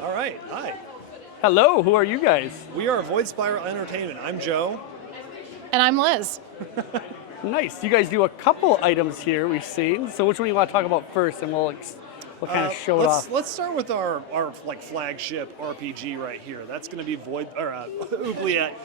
All right. Hi. Hello, who are you guys? We are Void Spiral Entertainment. I'm Joe. And I'm Liz. Nice. You guys do a couple items here we've seen. So which one do you want to talk about first, and we'll kind of show it off. Let's start with our like flagship RPG right here. That's going to be Oubliette,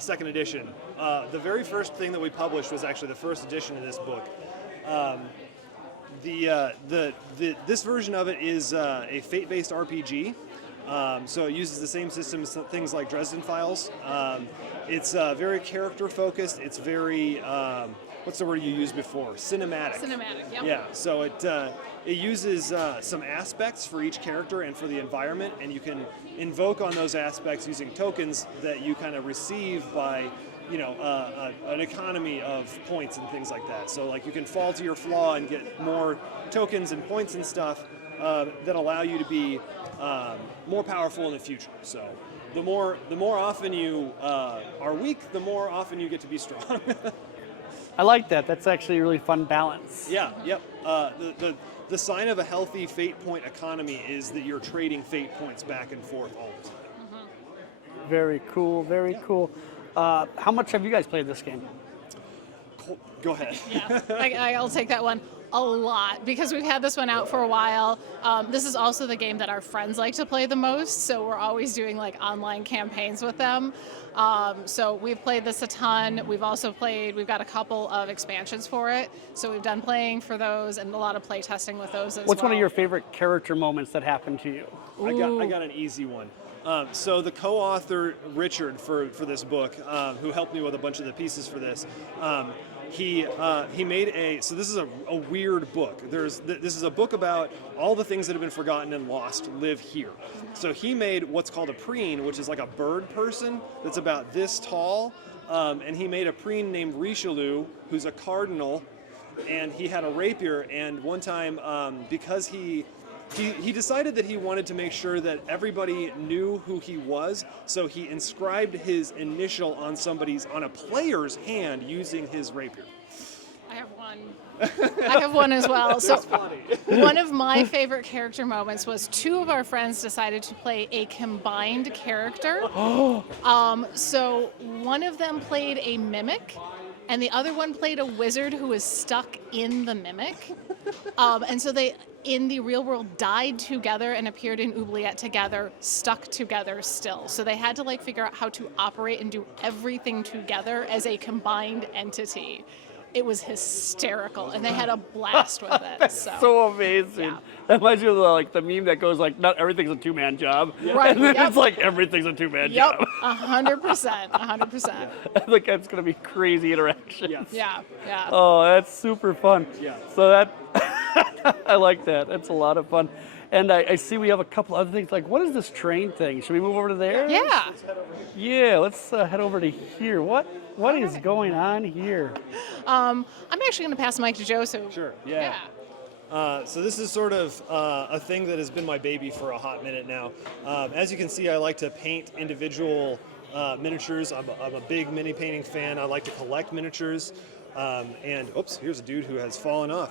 second edition. The very first thing that we published was actually the first edition of this book. This version of it is a fate-based RPG. So it uses the same system as things like Dresden Files. It's very character-focused. It's very, what's the word you used before? Cinematic. Cinematic, yep. Yeah, so it uses some aspects for each character and for the environment, and you can invoke on those aspects using tokens that you kind of receive by, an economy of points and things like that. So like you can fall to your flaw and get more tokens and points and stuff that allow you to be more powerful in the future. So the more often you are weak, the more often you get to be strong. I like that. That's actually a really fun balance. Yeah, yep. The sign of a healthy fate point economy is that you're trading fate points back and forth all the time. Mm-hmm. Very cool, very cool. How much have you guys played this game? Go ahead. Yeah, I'll take that one. A lot, because we've had this one out for a while. This is also the game that our friends like to play the most, so we're always doing like online campaigns with them. So we've played this a ton. We've got a couple of expansions for it, so we've done playing for those and a lot of play testing with those as What's well. one of your favorite character moments that happened to you? I got an easy one. So the co-author Richard for this book, who helped me with a bunch of the pieces for this, he made so this is a weird book. This is a book about all the things that have been forgotten and lost live here. So he made what's called a preen, which is like a bird person that's about this tall, and he made a preen named Richelieu, who's a cardinal, and he had a rapier. And one time, because he decided that he wanted to make sure that everybody knew who he was, so he inscribed his initial on a player's hand using his rapier. I have one as well. So one of my favorite character moments was two of our friends decided to play a combined character. So one of them played a mimic, and the other one played a wizard who was stuck in the mimic. And so they, in the real world, died together and appeared in Oubliette together, stuck together still. So they had to like figure out how to operate and do everything together as a combined entity. It was hysterical, and they had a blast with it. That's so amazing. Yeah. That reminds me of the meme that goes like, not everything's a two-man job. Right, And then yep. it's like, everything's a two-man Yep, job. 100%. I think that's going to be crazy interaction. Yes. Yeah. Oh, that's super fun. Yeah. So I like that. That's a lot of fun. And I see we have a couple other things. Like, what is this train thing? Should we move over to there? Yeah. Yeah, let's head over to here. What is going on here? I'm actually going to pass the mic to Joe. So Sure. Yeah. So this is sort of a thing that has been my baby for a hot minute now. As you can see, I like to paint individual miniatures. I'm a big mini painting fan. I like to collect miniatures. And oops, here's a dude who has fallen off.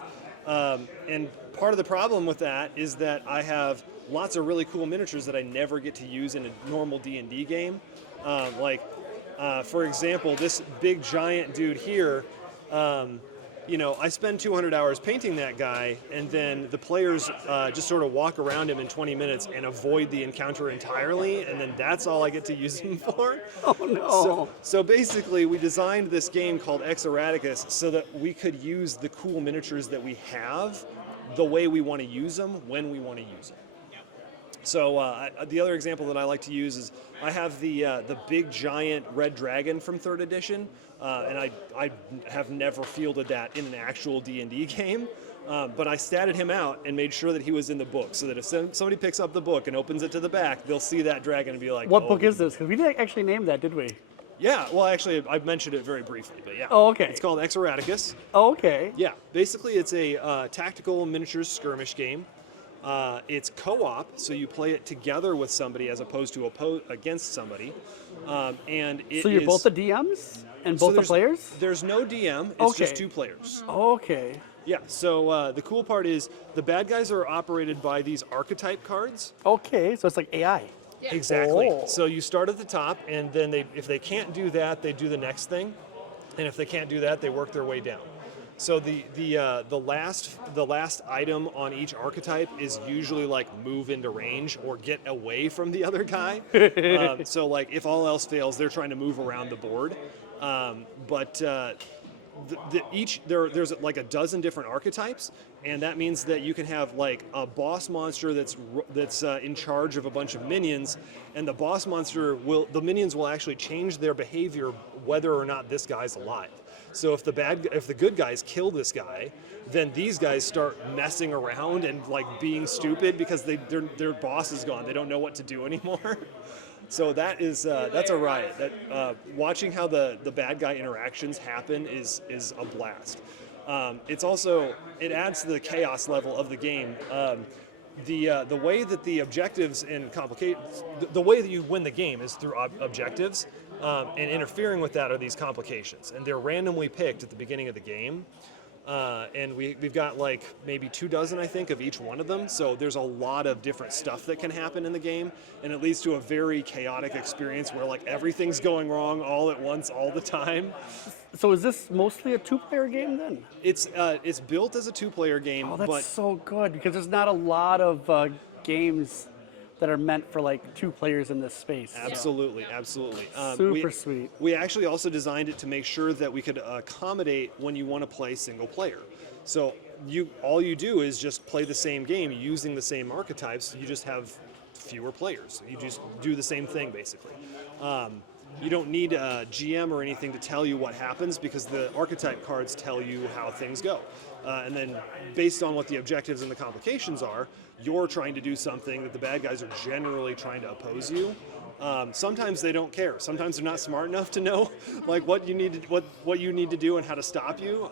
And part of the problem with that is that I have lots of really cool miniatures that I never get to use in a normal D&D game. For example, this big giant dude here, I spend 200 hours painting that guy, and then the players just sort of walk around him in 20 minutes and avoid the encounter entirely, and then that's all I get to use him for. Oh, no. So basically, we designed this game called Ex Erraticus so that we could use the cool miniatures that we have the way we want to use them, when we want to use them. So the other example that I like to use is I have the big giant red dragon from 3rd edition, and I have never fielded that in an actual D&D game, but I statted him out and made sure that he was in the book, so that if somebody picks up the book and opens it to the back, they'll see that dragon and be like, What book is this? Because we didn't actually name that, did we? Yeah, well, actually, I mentioned it very briefly, but yeah. Oh, okay. It's called Ex Erraticus. Oh, okay. Yeah, basically it's a tactical miniatures skirmish game. It's co-op, so you play it together with somebody as opposed to against somebody. And So you're both the DMs and both the players? There's no DM, it's just 2 players. Okay. Yeah, so the cool part is the bad guys are operated by these archetype cards. Okay, so it's like AI. Yeah. Exactly. Oh. So you start at the top, and then if they can't do that, they do the next thing, and if they can't do that, they work their way down. So the last item on each archetype is usually like move into range or get away from the other guy. So like if all else fails, they're trying to move around the board. There's like a dozen different archetypes, and that means that you can have like a boss monster that's in charge of a bunch of minions, and the minions will actually change their behavior whether or not this guy's alive. So if the good guys kill this guy, then these guys start messing around and like being stupid because their boss is gone. They don't know what to do anymore. So that's a riot. Watching how the bad guy interactions happen is a blast. It adds to the chaos level of the game. The way that the objectives and the way that you win the game is through objectives, and interfering with that are these complications, and they're randomly picked at the beginning of the game. And we've got like maybe 24, I think, of each one of them. So there's a lot of different stuff that can happen in the game, and it leads to a very chaotic experience where like everything's going wrong all at once, all the time. So is this mostly a two-player game then? It's built as a two-player game, Oh, that's but so good because there's not a lot of games that are meant for like two players in this space. absolutely. Super sweet. We actually also designed it to make sure that we could accommodate when you want to play single player. So all you do is just play the same game using the same archetypes. You just have fewer players. You just do the same thing basically. You don't need a GM or anything to tell you what happens because the archetype cards tell you how things go. And then based on what the objectives and the complications are, you're trying to do something that the bad guys are generally trying to oppose you. Sometimes they don't care. Sometimes they're not smart enough to know like what you need to do and how to stop you.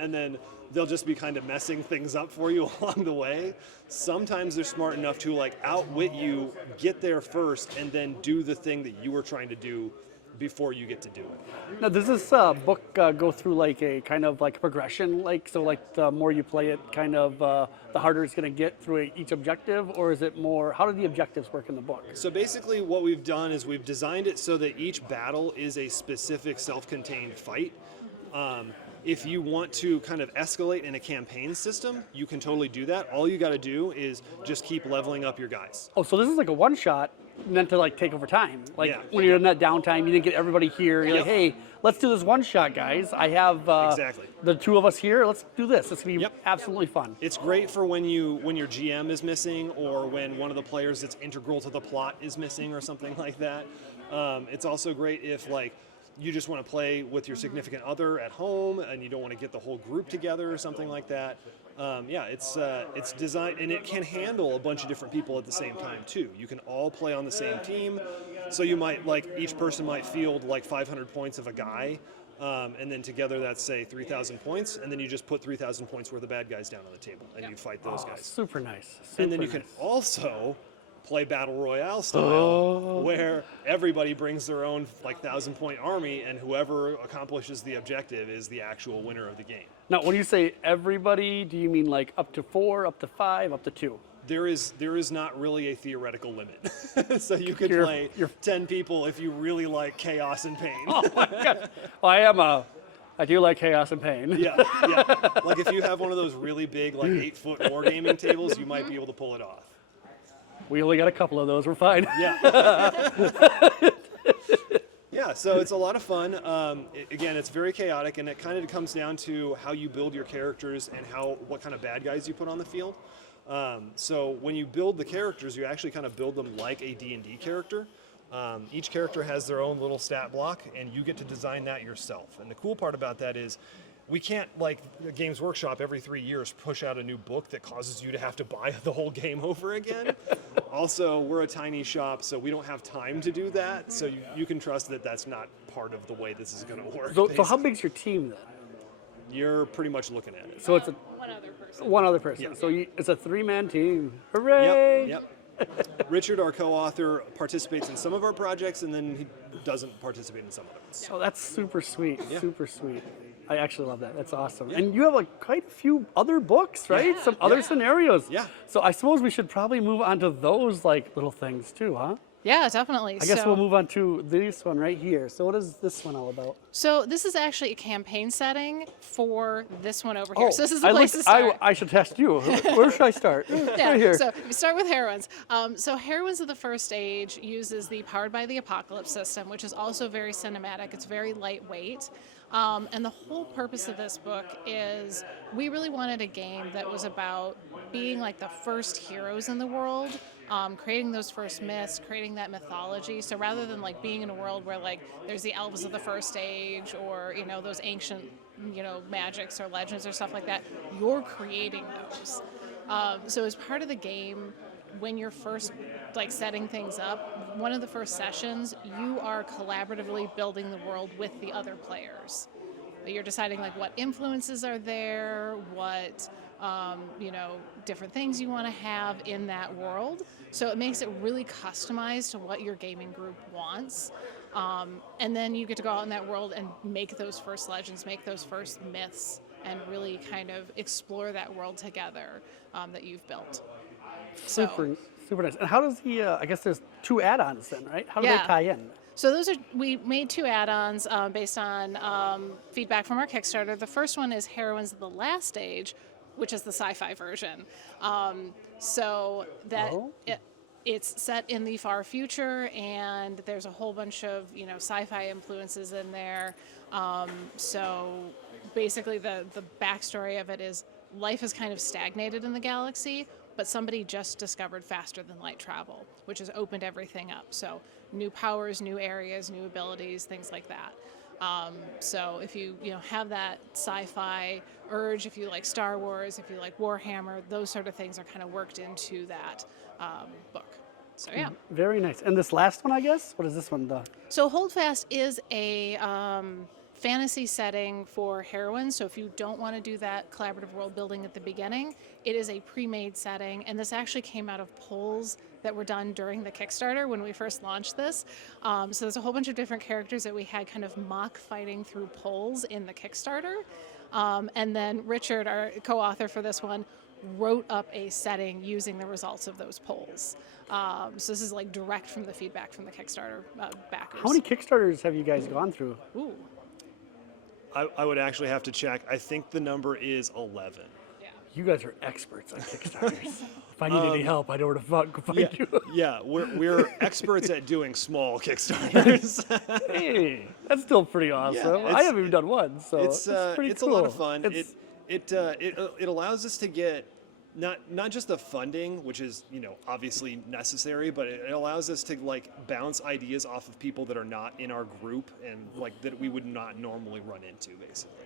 And then they'll just be kind of messing things up for you along the way. Sometimes they're smart enough to like outwit you, get there first, and then do the thing that you were trying to do before you get to do it. Now, does this book go through like a kind of like progression? Like the more you play it, kind of the harder it's going to get through each objective, or is it more? How do the objectives work in the book? So basically, what we've done is we've designed it so that each battle is a specific self-contained fight. If you want to kind of escalate in a campaign system, you can totally do that. All you got to do is just keep leveling up your guys. Oh, so this is like a one-shot meant to like take over time. Like Yeah. when you're in that downtime, you didn't get everybody here. You're like, hey, let's do this one-shot, guys. I have Exactly. the two of us here. Let's do this. It's gonna be Yep. absolutely fun. It's great for when your GM is missing or when one of the players that's integral to the plot is missing or something like that. It's also great if like you just want to play with your significant other at home and you don't want to get the whole group together or something like that. It's designed, and it can handle a bunch of different people at the same time too. You can all play on the same team, so you might like each person might field like 500 points of a guy, and then together that's say 3,000 points, and then you just put 3,000 points worth of bad guys down on the table, and you fight those guys. Super nice. And then you Super can nice. also play battle royale style, where everybody brings their own like 1,000-point army, and whoever accomplishes the objective is the actual winner of the game. Now, when you say everybody, do you mean like up to 4, up to 5, up to 2? There is not really a theoretical limit, so you could You're- play you're- 10 people if you really like chaos and pain. Oh my God. Well, I do like chaos and pain. Yeah. Like if you have one of those really big like 8-foot wargaming tables, you might be able to pull it off. We only got a couple of those. We're fine. Yeah. Yeah, so it's a lot of fun. Again, it's very chaotic, and it kind of comes down to how you build your characters and what kind of bad guys you put on the field. So when you build the characters, you actually kind of build them like a D&D character. Each character has their own little stat block, and you get to design that yourself. And the cool part about that is we can't, like Games Workshop, every 3 years push out a new book that causes you to have to buy the whole game over again. Also, we're a tiny shop, so we don't have time to do that. So you can trust that that's not part of the way this is going to work. So how big's your team then? You're pretty much looking at it. So it's One other person. one other person. Yeah. So it's a 3-man team. Hooray! Yep. Richard, our co-author, participates in some of our projects, and then he doesn't participate in some others. Oh, that's super sweet. Yeah. Super sweet. I actually love that. That's awesome. And you have like quite a few other books, right? Some other scenarios. Yeah. So I suppose we should probably move on to those like little things too, huh? Yeah, definitely. I guess we'll move on to this one right here. So what is this one all about? So this is actually a campaign setting for this one over here. So this is the I place to start. I should test you. Where should I start? Yeah, Right here. so we start with Heroines. So Heroines of the First Age uses the Powered by the Apocalypse system, which is also very cinematic. It's very lightweight. And the whole purpose of this book is we really wanted a game that was about being like the first heroes in the world, creating those first myths, creating that mythology. So rather than like being in a world where like there's the elves of the First Age or, you know, those ancient, you know, magics or legends or stuff like that, you're creating those. So as part of the game, when you're first like setting things up, one of the first sessions, you are collaboratively building the world with the other players. You're deciding like what influences are there, what you know, different things you want to have in that world. So it makes it really customized to what your gaming group wants. And then you get to go out in that world and make those first legends, make those first myths, and really kind of explore that world together that you've built. Super nice. And how does the, I guess there's 2 add-ons then, right? How do they tie in? So we made 2 add-ons based on feedback from our Kickstarter. The first one is Heroines of the Last Age, which is the sci-fi version. So that it's set in the far future, and there's a whole bunch of, you know, sci-fi influences in there. So basically the backstory of it is life is kind of stagnated in the galaxy, but somebody just discovered faster than light travel, which has opened everything up. So new powers, new areas, new abilities, things like that. So if you have that sci-fi urge, if you like Star Wars, if you like Warhammer, those sort of things are kind of worked into that book. So yeah. Very nice. And this last one, I guess? What is this one? So Holdfast is a fantasy setting for heroines. So if you don't want to do that collaborative world building at the beginning, it is a pre-made setting. And this actually came out of polls that were done during the Kickstarter when we first launched this. So there's a whole bunch of different characters that we had kind of mock fighting through polls in the Kickstarter. And then Richard, our co-author for this one, wrote up a setting using the results of those polls. So this is like direct from the feedback from the Kickstarter backers. How many Kickstarters have you guys gone through? Ooh. I would actually have to check. I think the number is 11. Yeah. You guys are experts on Kickstarters. If I need any help, I know where to find you. Yeah, we're experts at doing small Kickstarters. Hey, that's still pretty awesome. I haven't even done one, so it's pretty it's cool. a lot of fun. It allows us to get not just the funding, which is obviously necessary, but it allows us to like bounce ideas off of people that are not in our group and like that we would not normally run into, basically.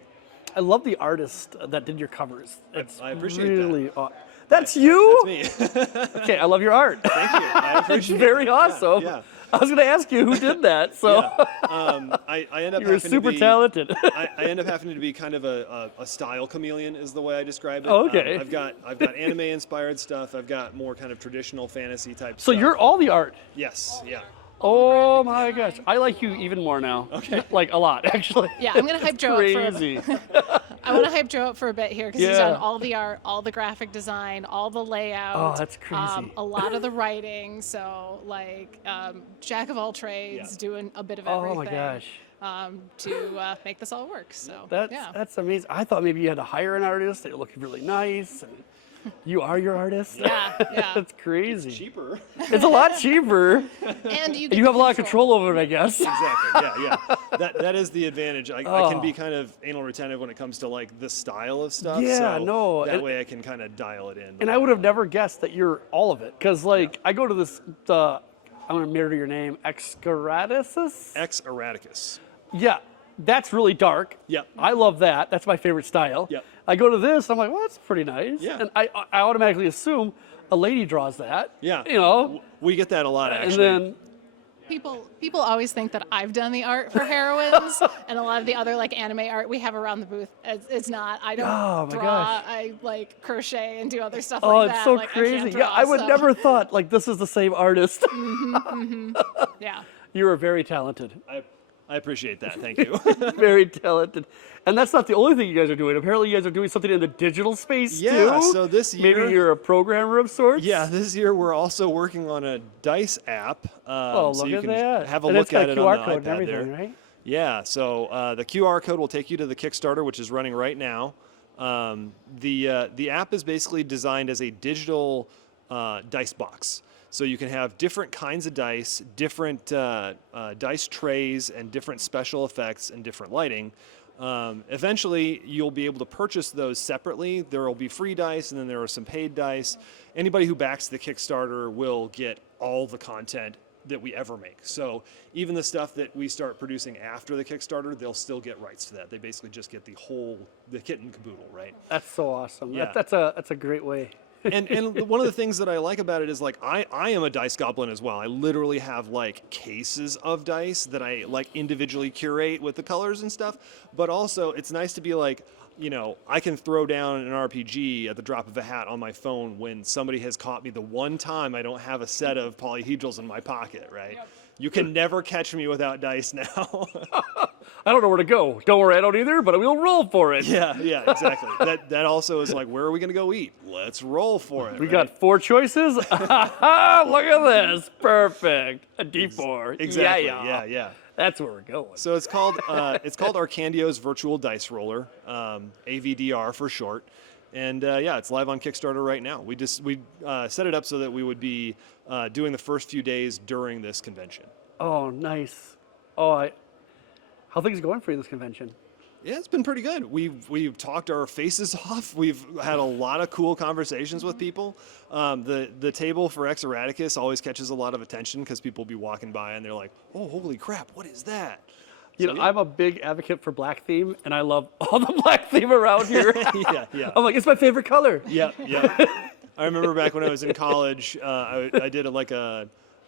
I love the artist that did your covers. I appreciate really that. That's you? That's me. Okay, I love your art. Thank you. I It's appreciate very it. awesome. Yeah. I was going to ask you who did that. So I end up you were having super to be, talented. I end up having to be kind of a style chameleon, is the way I describe it. Oh, okay. I've got anime inspired stuff. I've got more kind of traditional fantasy type So stuff. you're all the art. Yes. Yeah. Oh my gosh, I like you even more now. Okay, like a lot actually. Yeah, I'm gonna hype Joe up for a Crazy. I want to hype Joe up for a bit here because he's Yeah. done all the art, all the graphic design, all the layout. Oh, that's crazy. A lot of the writing. So like jack of all trades, doing a bit of everything. Oh my gosh. To make this all work. So That's amazing. I thought maybe you had to hire an artist. It looked really nice. And you are your artist. Yeah. That's crazy. Cheaper. It's a lot cheaper. And you You have a lot of control over it, I guess. Exactly. Yeah. That is the advantage. I can be kind of anal retentive when it comes to like the style of stuff. Yeah, so no, That way I can kind of dial it in. And I would have never guessed that you're all of it. Because, like, I go to this, I'm going to murder your name, Excaratus? Ex Erraticus. Yeah, that's really dark. Yep. I love that. That's my favorite style. Yep. I go to this, I'm like, well, that's pretty nice. Yeah. And I automatically assume a lady draws that. Yeah. You know? We get that a lot, actually. And then, People always think that I've done the art for heroines, and a lot of the other like anime art we have around the booth. It's not. I don't Oh, my draw. gosh. I like crochet and do other stuff oh, like it's that. so Like, crazy. I can't Yeah, draw, I would so- never thought, like, this is the same artist. Yeah. You are very talented. I appreciate that. Thank you. Very talented. And that's not the only thing you guys are doing. Apparently, you guys are doing something in the digital space too. Yeah, so this year- maybe you're a programmer of sorts. Yeah, this year we're also working on a dice app. Oh, so look you at can that. have a And look it's got at a it QR on the code and iPad everything, there. right? Yeah, so the QR code will take you to the Kickstarter, which is running right now. The app is basically designed as a digital dice box. So you can have different kinds of dice, different dice trays, and different special effects and different lighting. Eventually, you'll be able to purchase those separately. There will be free dice, and then there are some paid dice. Anybody who backs the Kickstarter will get all the content that we ever make. So even the stuff that we start producing after the Kickstarter, they'll still get rights to that. They basically just get the kit and caboodle, right? That's so awesome. Yeah. That's a great way. And one of the things that I like about it is like I am a dice goblin as well. I literally have like cases of dice that I like individually curate with the colors and stuff. But also it's nice to be like, you know, I can throw down an RPG at the drop of a hat on my phone when somebody has caught me the one time I don't have a set of polyhedrals in my pocket, right? Yep. You can never catch me without dice now. I don't know where to go. Don't worry, I don't either, but we'll roll for it. Yeah, exactly. That also is like, where are we going to go eat? Let's roll for it. We got 4 choices. Look at this. Perfect. A D4. Exactly. Yeah. That's where we're going. So it's called Arcandio's Virtual Dice Roller, AVDR for short. And it's live on Kickstarter right now. We set it up so that we would be doing the first few days during this convention. Oh, nice. Oh, how things going for you this convention? Yeah, it's been pretty good. We've talked our faces off. We've had a lot of cool conversations with people. The table for Ex Erraticus always catches a lot of attention because people will be walking by and they're like, "Oh, holy crap! What is that?" You know, I'm a big advocate for black theme, and I love all the black theme around here. Yeah. I'm like, it's my favorite color. Yeah. I remember back when I was in college, I did a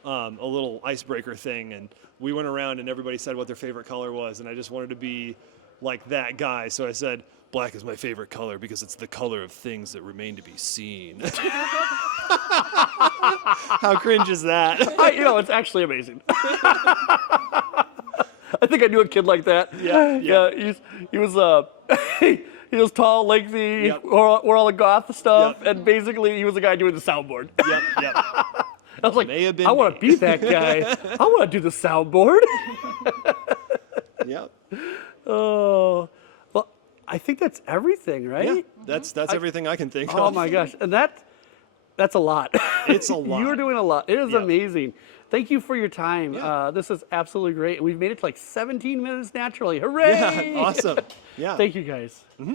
little icebreaker thing, and we went around and everybody said what their favorite color was, and I just wanted to be like that guy, so I said, black is my favorite color because it's the color of things that remain to be seen. How cringe is that? It's actually amazing. I think I knew a kid like that. Yeah. He was he was tall, lengthy, Yep. wore all the goth stuff, Yep. and basically he was the guy doing the soundboard. Yep. I was like, May have been I want to be that guy. I want to do the soundboard. Yep. Oh, well, I think that's everything, right? Yeah, that's everything I can think of. Oh my gosh, and that's a lot. It's a lot. You're doing a lot. It is Yeah. amazing. Thank you for your time. Yeah. This is absolutely great. We've made it to like 17 minutes naturally. Hooray! Yeah, awesome. Yeah. Thank you guys. Mm-hmm.